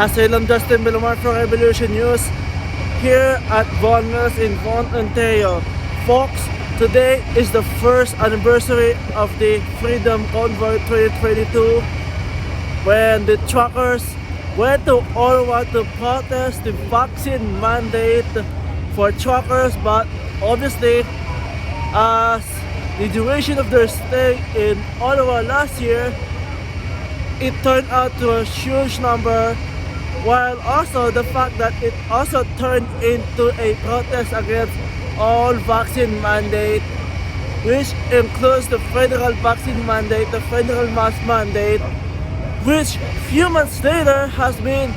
Asylum Justin Belomar from Revolution News here at Vaughan Mills in Vaughan, Ontario. Folks, today is the first anniversary of the Freedom Convoy 2022 when the truckers went to Ottawa to protest the vaccine mandate for truckers, but obviously as the duration of their stay in Ottawa last year, it turned out to a huge number, while also the fact that it also turned into a protest against all vaccine mandate, which includes the federal vaccine mandate, the federal mask mandate, which few months later has been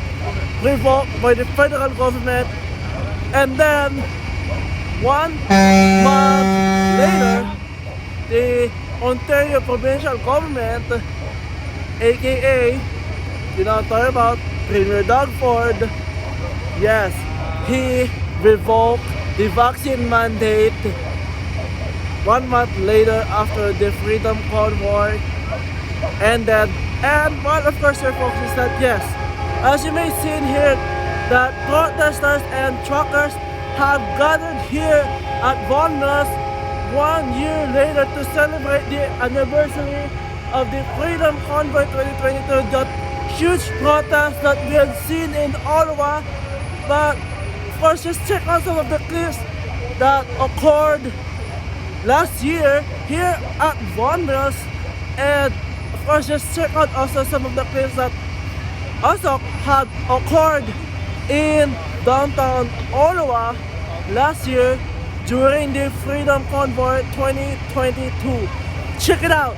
revoked by the federal government, and then 1 month later the Ontario provincial government, aka, you know, talking about Premier Doug Ford, yes, he revoked the vaccine mandate 1 month later after the Freedom Convoy ended. And one, of course, here, folks, is that yes, as you may see in here, that protesters and truckers have gathered here at Vaughan Mills 1 year later to celebrate the anniversary of the Freedom Convoy 2022, that huge protest that we have seen in Ottawa. But of course, just check out some of the clips that occurred last year here at Vaughan Mills, and of course just check out also some of the clips that also had occurred in downtown Ottawa last year during the Freedom Convoy 2022. Check it out!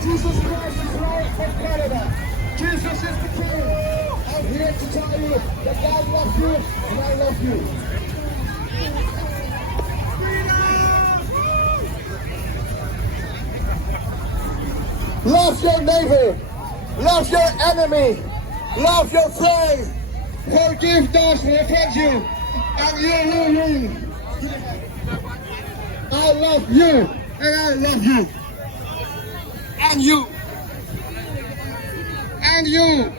Jesus Christ is Lord for Canada. Jesus is the King. I'm here to tell you that God loves you and I love you. Love your neighbor. Love your enemy. Love your friend. Forgive those who offend you. And you win. I love you and I love you. And you. And you.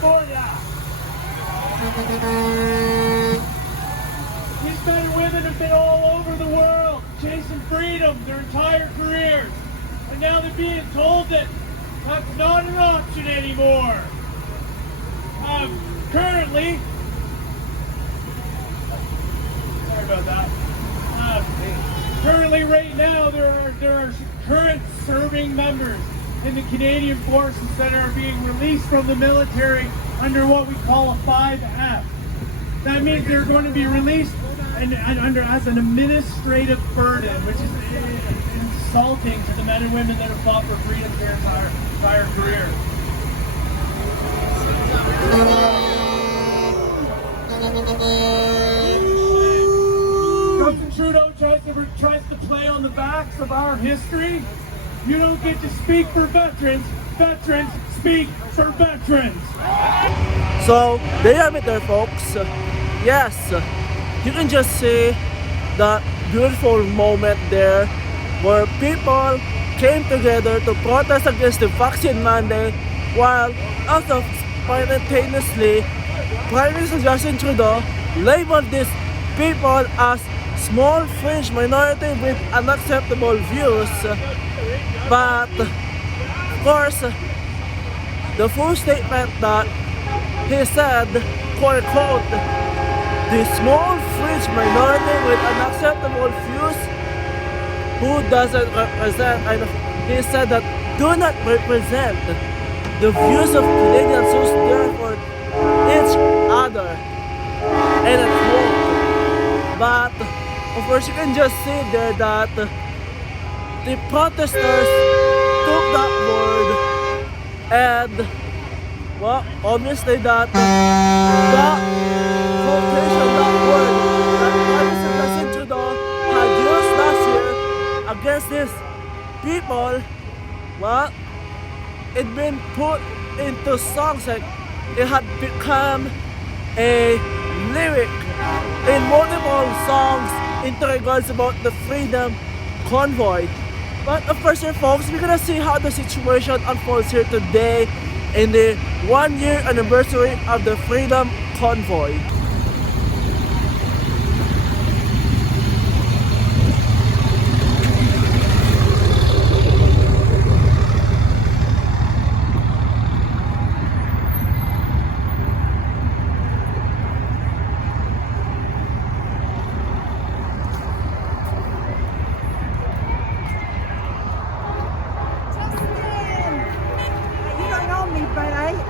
California. These men and women have been all over the world chasing freedom their entire careers. And now they're being told that that's not an option anymore. Currently, sorry about that. Currently, right now, there are current serving members in the Canadian Forces that are being released from the military under what we call a 5F. That means they're going to be released under as an administrative burden, which is insulting to the men and women that have fought for freedom their entire career. Justin Trudeau tries to play on the backs of our history. You don't get to speak for veterans. Veterans speak for veterans. So there you have it there, folks. Yes, you can just see that beautiful moment there where people came together to protest against the vaccine mandate, while also simultaneously Prime Minister Justin Trudeau labeled these people as small fringe minority with unacceptable views. But of course, the full statement that he said, quote unquote, the small fringe minority with unacceptable views who doesn't represent, and he said that do not represent the views of Canadians who stand for each other, and a quote. But of course you can just see there that the protesters took that word and, well, obviously that quotation, that word that Prime Minister Justin Trudeau had used last year against these people, well, it been put into songs, like it had become a lyric in multiple songs into regards about the Freedom Convoy. But of course here, folks, we're gonna see how the situation unfolds here today in the 1-year anniversary of the Freedom Convoy.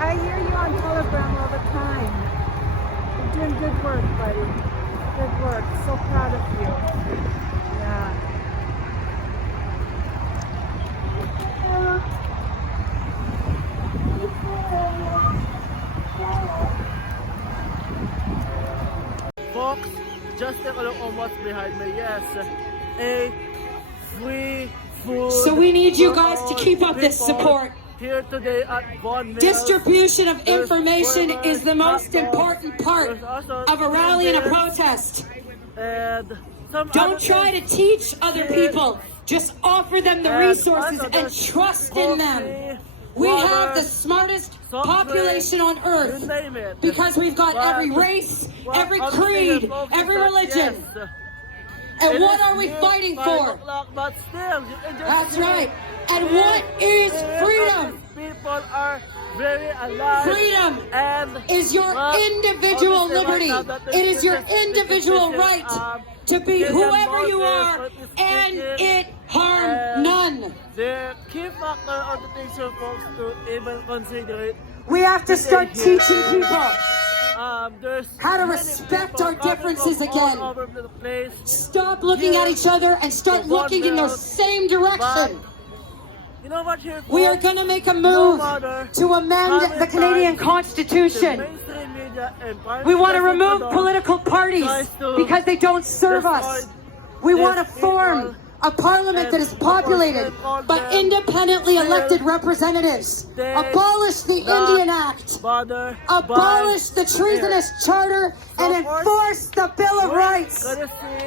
I hear you on Telegram all the time. You're doing good work, buddy. Good work. So proud of you. Yeah. Folks, just take a look on what's behind me. Yes, a free food. So we need you for guys to all keep up this people support. Here today at Vaughan Mills. Distribution of There's information burgers, is the most hot dogs, important part there's also of a rally and a beers, protest. and some Don't other try to things. teach other people. Just offer them the And resources also and there's trust in them. coffee, We water, have the smartest soft population on drinks, earth you name it. because we've got But, every race, well, every obviously creed, the folks every that, religion. yes, And it what is are we near fighting 5 for? o'clock, but still, you can just That's see right. And here, what is here freedom? People are very alive. Freedom and, is your well, individual obviously right liberty. now that It is your this individual is, right to be give them whoever you notice are, what is and taken, it harm and none. The key factor of the things for folks to even consider it. We have to start Here. teaching people There's how to many respect people our coming differences from again. all over the place. Stop looking at each other and start looking in the same direction. You know what, here, We are folks? going to make a No move matter to how amend many the Canadian times Constitution. the mainstream media and Prime We want to Minister remove Trudeau political parties tries to because they don't serve us. destroy We these want to form people a parliament that is populated by independently elected representatives. They Abolish the not Indian Act. bother Abolish by the treasonous charter and Of course, enforce the Bill of we're Rights. gonna see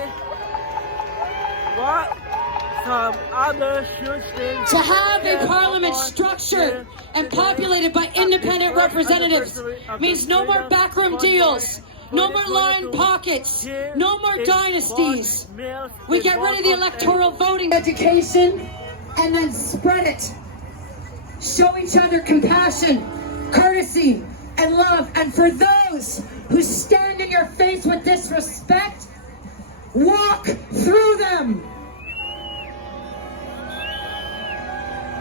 what overcome other huge things. To have a can parliament upon structured here and today populated by at the independent first representatives anniversary of means the no more Freedom backroom Convoy deals, no more lion 2022. pockets, Here no more in dynasties. Vaughan Mills We in get rid of the Vaughan, electoral Ontario. voting education and then spread it. Show each other compassion, courtesy, and love. And for those who stand in your face with disrespect, walk through them.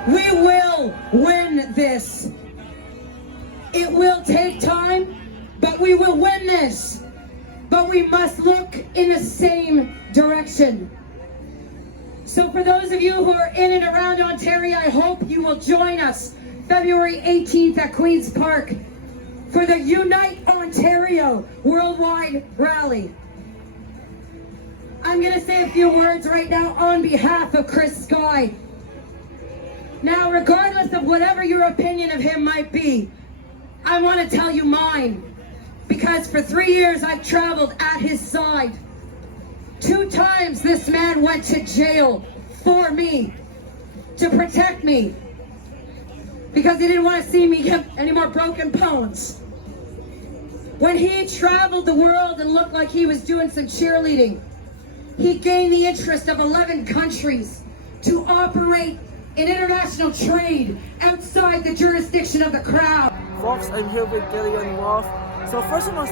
We will win this. It will take time, but we will win this. But we must look in the same direction. So for those of you who are in and around Ontario, I hope you will join us February 18th at Queen's Park for the Unite Ontario Worldwide Rally. I'm going to say a few words right now on behalf of Chris Sky. Now, regardless of whatever your opinion of him might be, I want to tell you mine. Because for 3 years I've traveled at his side. 2 times this man went to jail for me, to protect me, because he didn't want to see me get any more broken bones. When he traveled the world and looked like he was doing some cheerleading, he gained the interest of 11 countries to operate in international trade outside the jurisdiction of the Crown. Folks, I'm here with Kelly and Wolf. So first of all,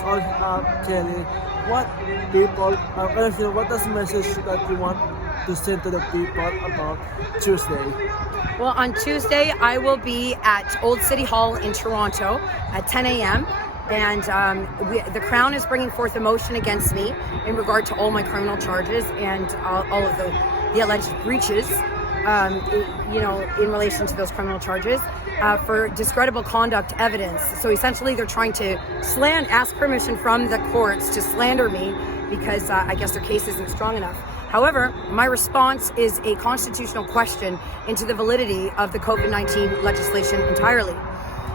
Kelly, what people what is the message that you want to send to the people about Tuesday? Well, on Tuesday, I will be at Old City Hall in Toronto at 10 a.m. And the Crown is bringing forth a motion against me in regard to all my criminal charges and all of the alleged breaches, in relation to those criminal charges for discreditable conduct evidence. So essentially, they're trying to ask permission from the courts to slander me because I guess their case isn't strong enough. However, my response is a constitutional question into the validity of the COVID-19 legislation entirely.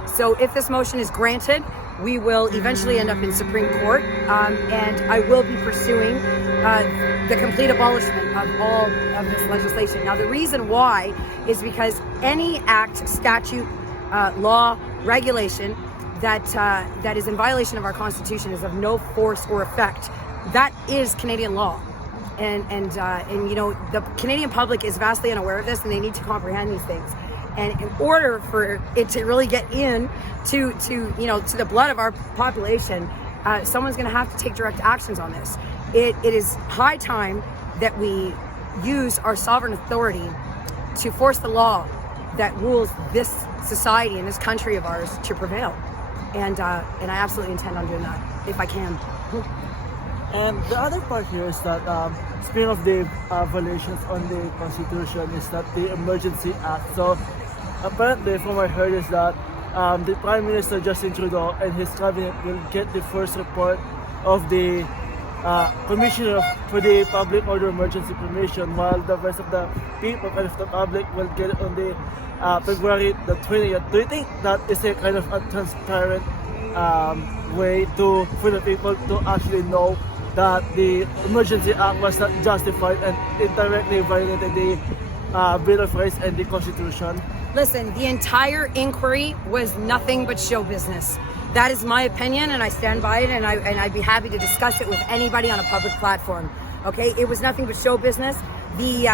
So if this motion is granted, we will eventually end up in Supreme Court, and I will be pursuing the complete abolishment of all of this legislation. Now, the reason why is because any act, statute, law, regulation that is in violation of our Constitution is of no force or effect. That is Canadian law. And the Canadian public is vastly unaware of this, and they need to comprehend these things. And in order for it to really get in to the blood of our population, someone's going to have to take direct actions on this. It is high time that we use our sovereign authority to force the law that rules this society and this country of ours to prevail. And I absolutely intend on doing that if I can. And the other part here is that, speaking of the violations on the Constitution, is that the Emergency Act. So apparently, from what I heard, is that the Prime Minister Justin Trudeau and his cabinet will get the first report of the Commissioner for the Public Order Emergency Commission, while the rest of the people and of the public will get it on the February the 20th. Do you think that is a kind of a transparent way for the people to actually know that the Emergency Act was not justified and it directly violated the Bill of Rights and the Constitution? Listen, the entire inquiry was nothing but show business. That is my opinion, and I stand by it, and I'd be happy to discuss it with anybody on a public platform. Okay, it was nothing but show business. The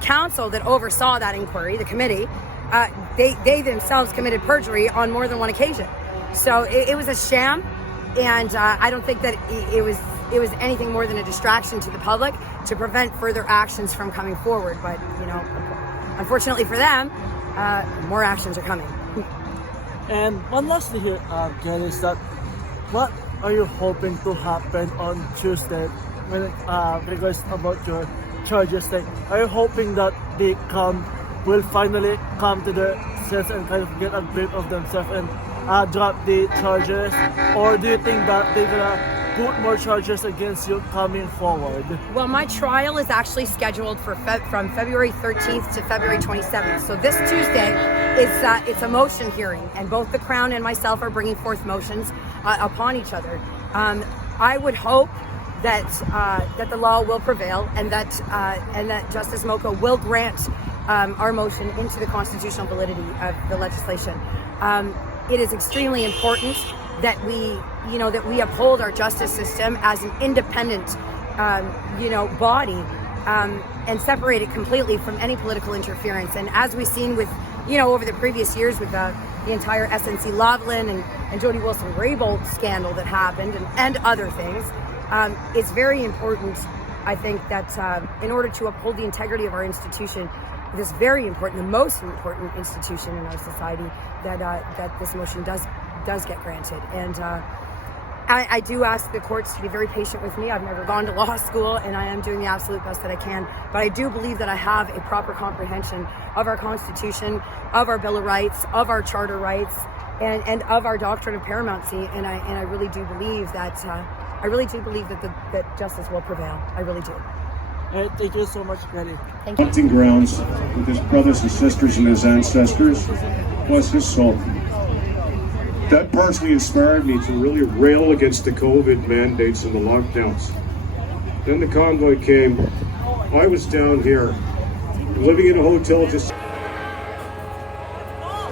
council that oversaw that inquiry, the committee, they themselves committed perjury on more than one occasion. So it was a sham, and I don't think that it was anything more than a distraction to the public to prevent further actions from coming forward. But unfortunately for them, more actions are coming. And one last thing here, Jen, is that what are you hoping to happen on Tuesday when it regards about your charges? Like, are you hoping that the Crown will finally come to their sense and kind of get a grip of themselves and drop the charges? Or do you think that they're gonna put more charges against you coming forward? Well, my trial is actually scheduled for from February 13th to February 27th. So this Tuesday, it's a motion hearing, and both the Crown and myself are bringing forth motions upon each other. I would hope that the law will prevail, and that Justice Moka will grant our motion into the constitutional validity of the legislation. It is extremely important that we uphold our justice system as an independent body, and separate it completely from any political interference. And as we've seen with over the previous years with the entire SNC Lavalin and Jody Wilson-Raybould scandal that happened, and other things, it's very important, I think, that in order to uphold the integrity of our institution, this very important, the most important institution in our society, that this motion does get granted. And I do ask the courts to be very patient with me. I've never gone to law school, and I am doing the absolute best that I can. But I do believe that I have a proper comprehension of our Constitution, of our Bill of Rights, of our Charter rights, and of our doctrine of paramountcy. And I really do believe that that justice will prevail. I really do. All right, thank you so much, Betty. Thank you. Hunting grounds with his brothers and sisters and his ancestors. Bless his soul. That partially inspired me to really rail against the COVID mandates and the lockdowns. Then the convoy came. I was down here, living in a hotel just...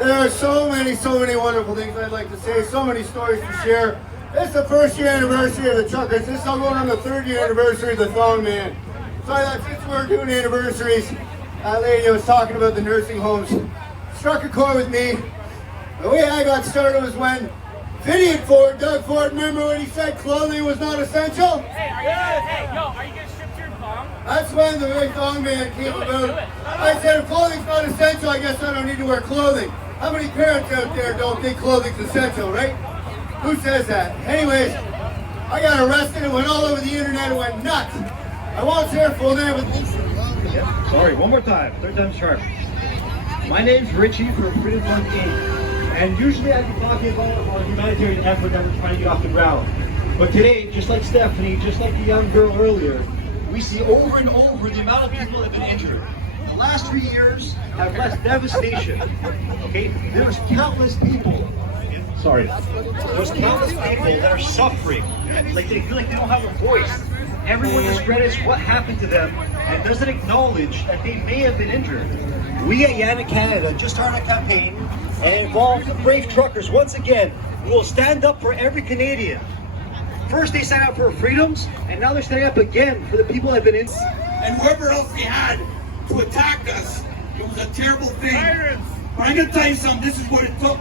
There are so many wonderful things I'd like to say, so many stories to share. It's the first year anniversary of the truckers. This is all going on the 3rd year anniversary of the Thong Man. So I thought, since we're doing anniversaries, that lady was talking about the nursing homes, struck a chord with me. The way I got started was when Doug Ford, remember when he said clothing was not essential? Hey, yo, are you gonna strip to your thong? That's when the big Thong Man came about. I said, if clothing's not essential, I guess I don't need to wear clothing. How many parents out there don't think clothing's essential, right? Who says that? Anyways, I got arrested and went all over the internet and went nuts. I won't say her full name, but... Yeah, sorry, one more time, 3rd time sharp. My name's Richie from Freedom Fund Inc. And usually I'd be talking about our humanitarian effort that we're trying to get off the ground. But today, just like Stephanie, just like the young girl earlier, we see over and over the amount of people that have been injured. The last 3 years have left devastation. Okay, there's countless people. There's countless people that are suffering. Like they feel like they don't have a voice. Everyone discredits what happened to them and doesn't acknowledge that they may have been injured. We at Yannick Canada just started a campaign and involved the brave truckers once again. We will stand up for every Canadian. First they signed up for freedoms, and now they're standing up again for the people that have been in. And whoever else they had to attack us, it was a terrible thing. But I'm gonna tell you something, this is what it took.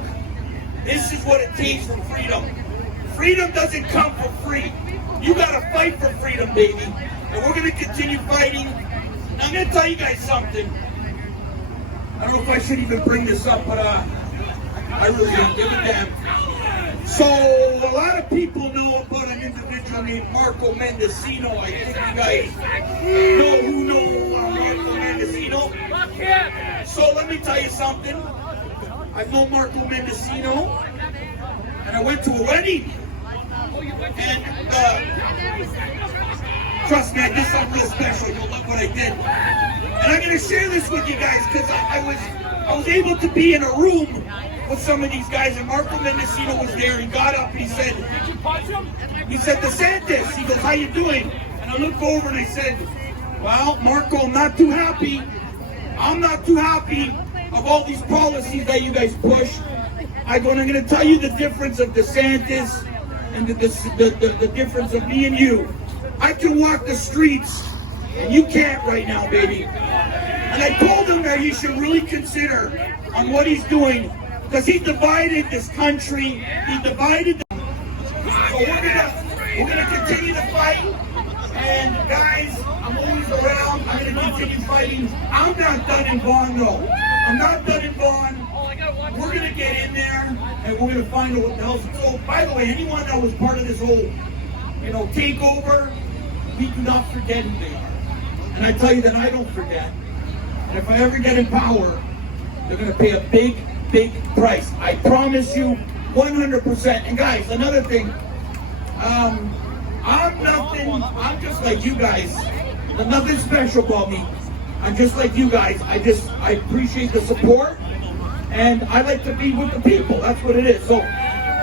This is what it takes for freedom. Freedom doesn't come for free. You gotta fight for freedom, baby. And we're gonna continue fighting. And I'm gonna tell you guys something. I don't know if I should even bring this up, but I really don't give a damn. So a lot of people know about an individual named Marco Mendocino. I think you guys know who know Marco Mendocino. So let me tell you something. I've known Marco Mendocino, and I went to a wedding. And trust me, I did something real special. You'll love what I did. And I'm going to share this with you guys because I was able to be in a room with some of these guys, and Marco Mendocino was there. He got up and he said, "Did you punch him?" He said, "DeSantis." He goes, "How you doing?" And I looked over and I said, "Well, Marco, I'm not too happy. I'm not too happy of all these policies that you guys push. I'm going to tell you the difference of DeSantis and the difference of me and you. I can walk the streets, and you can't right now, baby." And I told him that he should really consider on what he's doing, because he divided this country. He divided. So we're gonna continue to fight. And guys, I'm always around. I'm gonna continue fighting. I'm not done in Vaughan, though. I'm not done in Vaughan. We're gonna get in there, and we're gonna find out what the hell's. So, by the way, anyone that was part of this whole, takeover, we do not forget who they are. And I tell you that I don't forget. And if I ever get in power, they're gonna pay a big, big price. I promise you, 100%. And guys, another thing, I'm just like you guys. There's nothing special about me. I'm just like you guys. I appreciate the support, and I like to be with the people. That's what it is. So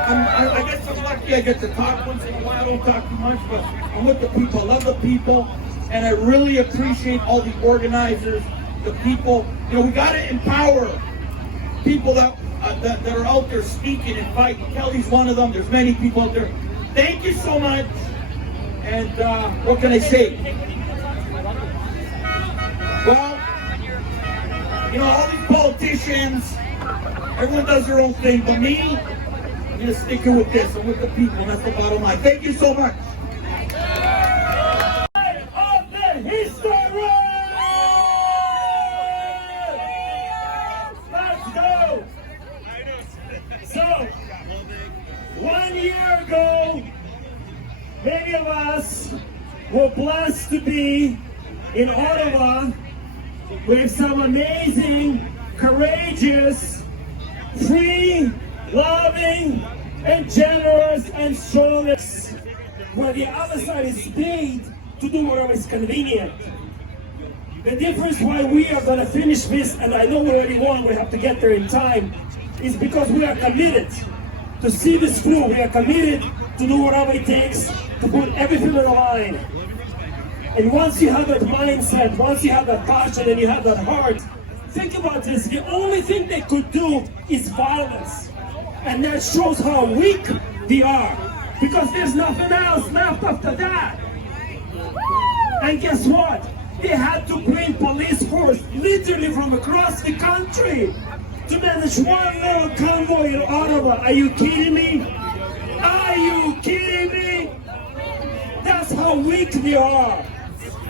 I guess I'm lucky I get to talk once in a while. I don't talk too much, but I'm with the people. I love the people, and I really appreciate all the organizers, the people. You know, we got to empower people that are out there speaking and fighting. Kelly's one of them. There's many people out there. Thank you so much. And what can I say? Well, you know, all these politicians, everyone does their own thing, but me, I'm going to stick it with this. I'm with the people, and that's the bottom line. Thank you so much. Of the history! Let's go! So, 1 year ago, many of us were blessed to be in Ottawa with some amazing, courageous, free, loving, and generous and strong, where the other side is paid to do whatever is convenient. The difference why we are going to finish this, and I know we already won, we have to get there in time, is because we are committed to see this through. We are committed to do whatever it takes to put everything on the line. And once you have that mindset, once you have that passion and you have that heart, think about this, the only thing they could do is violence. And that shows how weak they are, because there's nothing else left after that. And guess what? They had to bring police force literally from across the country to manage one little convoy in Ottawa. Are you kidding me? Are you kidding me? That's how weak they are.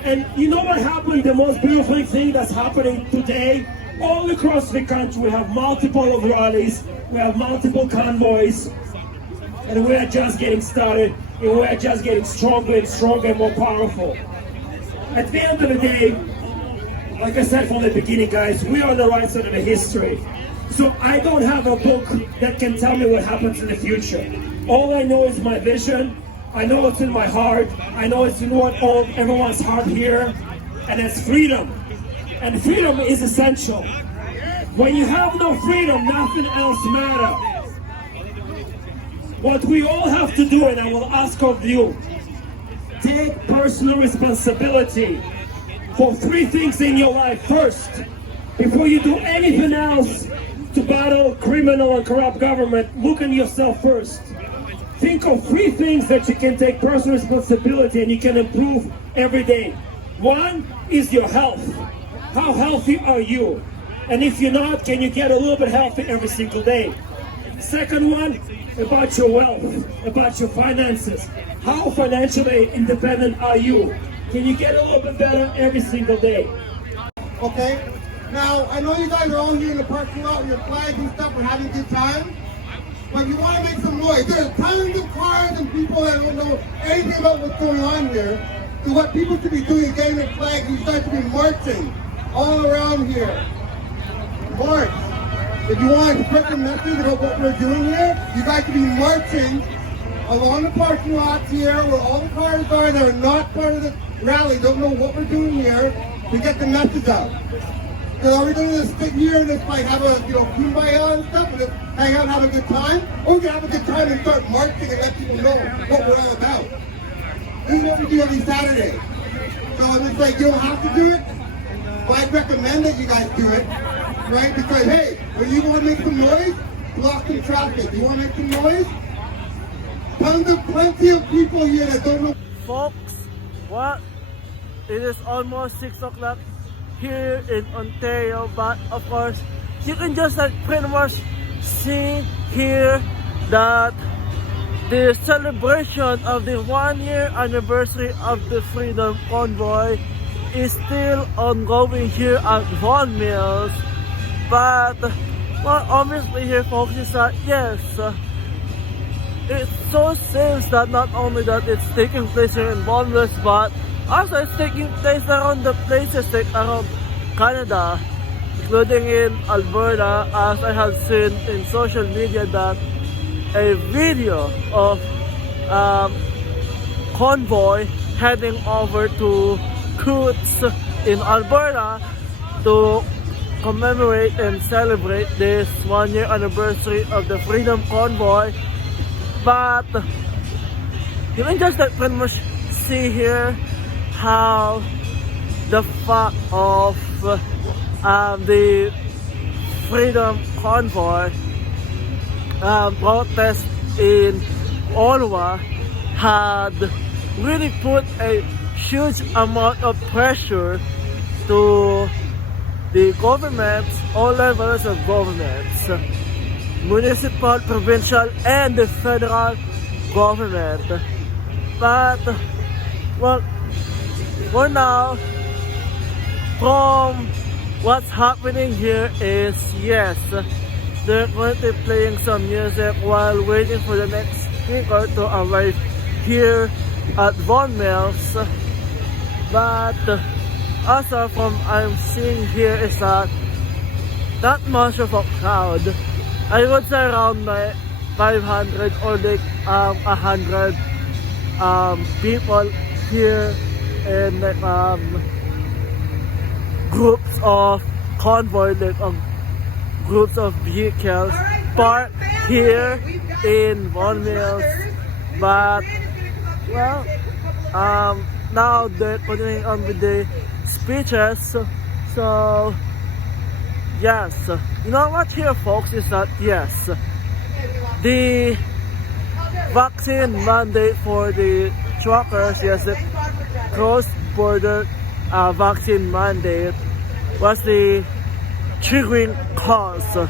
And you know what happened? The most beautiful thing that's happening today, all across the country, we have multiple rallies, we have multiple convoys, and we are just getting started, and we are just getting stronger and stronger and more powerful. At the end of the day, like I said from the beginning, guys, we are on the right side of the history. So I don't have a book that can tell me what happens in the future. All I know is my vision. I know it's in my heart. I know it's in what everyone's heart here, and it's freedom. And freedom is essential. When you have no freedom, nothing else matters. What we all have to do, and I will ask of you, take personal responsibility for 3 things in your life first, before you do anything else to battle criminal and corrupt government. Look at yourself first. Think of 3 things that you can take personal responsibility and you can improve every day. 1 is your health. How healthy are you? And if you're not, can you get a little bit healthy every single day? Second one, about your wealth, about your finances. How financially independent are you? Can you get a little bit better every single day? Okay? Now, I know you guys are all here in the parking lot with your flags and stuff and having a good time. But you want to make some noise. There's tons of cars and people that don't know anything about what's going on here. So what people should be doing is getting their flags and start to be marching all around here. March. If you want to spread the message about what we're doing here, you guys should be marching along the parking lots here where all the cars are that are not part of the rally, don't know what we're doing here, to get the message out. So are we going to just sit here and just like have a, kumbaya and stuff and just hang out and have a good time? Or we can have a good time and start marching and let people know what we're all about. This is what we do every Saturday. So it's like you don't have to do it, but I'd recommend that you guys do it, right? Because hey, when you want to make some noise, block some traffic. You want to make some noise? Plenty of people here that don't know. Folks, what? It is almost 6 o'clock here in Ontario, but of course you can just like pretty much see here that the celebration of the 1-year anniversary of the Freedom Convoy is still ongoing here at Vaughan Mills. But well, obviously here folks is that yes, it so seems that not only that it's taking place here in Vaughan Mills, but also it's taking place around the places like around Canada, including in Alberta, as I have seen in social media that a video of Convoy heading over to Coutts in Alberta to commemorate and celebrate this 1-year anniversary of the Freedom Convoy. But you can just like pretty much see here how the fact of the Freedom Convoy protest in Ottawa had really put a huge amount of pressure to the governments, all levels of governments, municipal, provincial, and the federal government. But, well, for now, from what's happening here is, yes, they're currently playing some music while waiting for the next speaker to arrive here at Vaughan Mills. But also from I'm seeing here is that not much of a crowd. I would say around 500 or like 100 people here in like groups of convoy, like groups of vehicles parked here in Vaughan Mills. But well, now they're continuing on with the speeches. So yes, you know what here, folks, is that yes, the vaccine mandate for the truckers, yes, the cross-border vaccine mandate was the triggering cause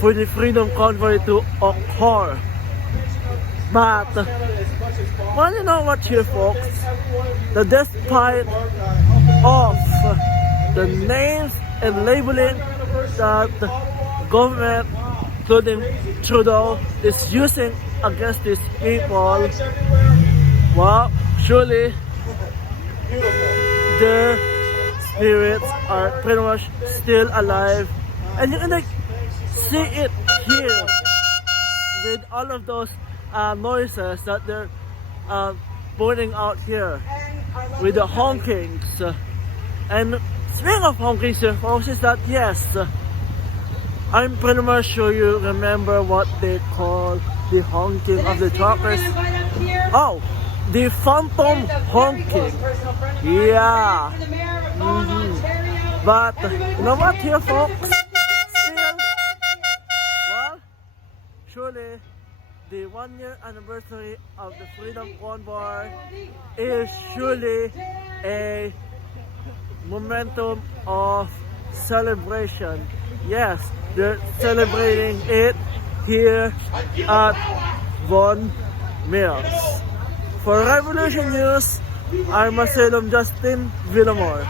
for the Freedom Convoy to occur. But well, you know what here, folks, that despite of the names and labeling that the government, including Trudeau, is using against these people, well, surely their spirits are pretty much still alive, and you can like see it here with all of those noises that they're putting out here with the honkings. And speaking of honkings here, folks, is that yes, I'm pretty much sure you remember what they call the honking of the truckers. Oh, the phantom honking. Yeah. But you know what here, folks? Still, well, surely the 1 year anniversary of the Freedom Convoy is surely a momentum of celebration. Yes, they're celebrating it here at Vaughan Mills. For Revolution News, I'm Asylum Justin Villamore.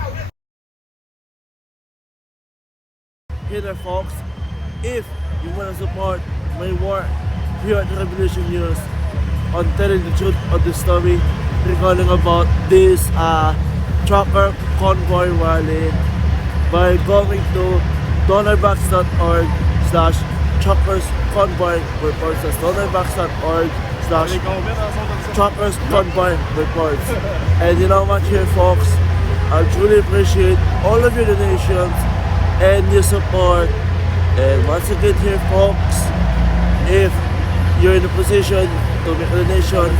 Hey there, folks, if you want to support my work here at Revolution News on telling the truth of the story regarding about this trucker convoy rally by going to donorbox.org/truckersconvoy reports. That's donorbox.org/truckersconvoy reports. And you know what here, folks, I truly appreciate all of your donations and your support. And once again here, folks, if you're in a position to make a donation,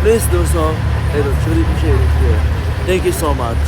please do so, and I truly appreciate it here. Thank you so much.